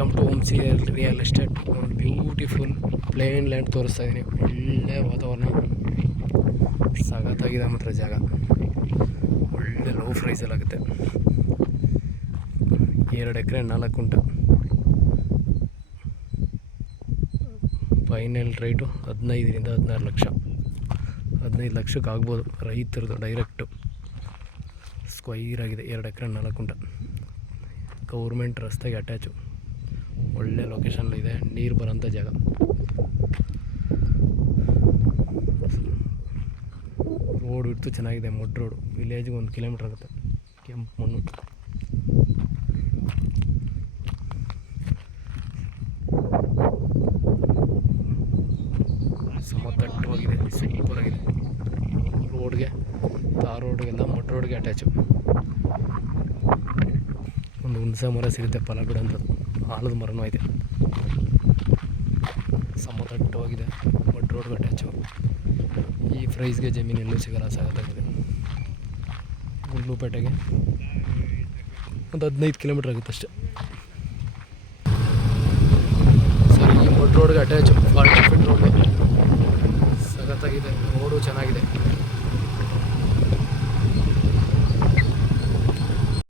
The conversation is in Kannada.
Welcome to home C real estate. ಒಂದು ಬ್ಯೂಟಿಫುಲ್ ಪ್ಲೇನ್ ಲ್ಯಾಂಡ್ ತೋರಿಸ್ತಾ ಇದ್ದೀನಿ. ಒಳ್ಳೆ ವಾತಾವರಣ, ಸಖತ್ತಾಗಿದೆ ಮಾತ್ರ ಜಾಗ. ಒಳ್ಳೆ ಲೋ ಪ್ರೈಸಲ್ಲಾಗುತ್ತೆ. 2 ಎಕರೆ 4 ಗುಂಟ. ಫೈನಲ್ ರೇಟು 15ರಿಂದ 16 ಲಕ್ಷ. 15 ಲಕ್ಷಕ್ಕೆ ಆಗ್ಬೋದು. ರೈತರದು ಡೈರೆಕ್ಟು ಸ್ಕ್ವೈರ್ ಆಗಿದೆ. 2 ಎಕರೆ 4 ಗುಂಟ. ಗೌರ್ಮೆಂಟ್ ರಸ್ತೆಗೆ ಅಟ್ಯಾಚು. ಒಳ್ಳೆ ಲೊಕೇಶನ್ಲಿದೆ, ನೀರು ಬರೋಂಥ ಜಾಗ. ರೋಡ್ ಇಟ್ಟು ಚೆನ್ನಾಗಿದೆ. Mud road. ವಿಲೇಜ್ಗೆ 1 ಕಿಲೋಮೀಟ್ರ್ ಆಗುತ್ತೆ. ಕೆಂಪು ಮಣ್ಣು. ಸಮತಟ್ಟವಾಗಿದೆ, ಸೂಪರಾಗಿದೆ. ರೋಡ್ಗೆ, ತಾರ್ ರೋಡ್ಗೆಲ್ಲ ಮಡ್ ರೋಡ್ಗೆ ಅಟ್ಯಾಚು. ಒಂದು ಹುಣಸೆ ಮರ ಸಿಗುತ್ತೆ ಫಲ ಬಿಡೋಂಥದ್ದು. ಆಲದ ಮರನೂ ಐತೆ. ಸಮತಟ್ಟವಾಗಿದೆ, ಮಡ್ ರೋಡ್ಗೆ ಅಟ್ಯಾಚು. ಈ ಪ್ರೈಸ್ಗೆ ಜಮೀನು ಎಲ್ಲೂ ಸಿಗಲ್ಲ. ಸಾಕಾಗಿದೆ. ಗುಂಡ್ಲುಪೇಟೆಗೆ ಒಂದು 15 ಕಿಲೋಮೀಟ್ರ್ ಆಗುತ್ತೆ ಅಷ್ಟೇ. ಸರಿ, ಈ ಮಡ್ ರೋಡ್ಗೆ ಅಟ್ಯಾಚು. 40 feet road.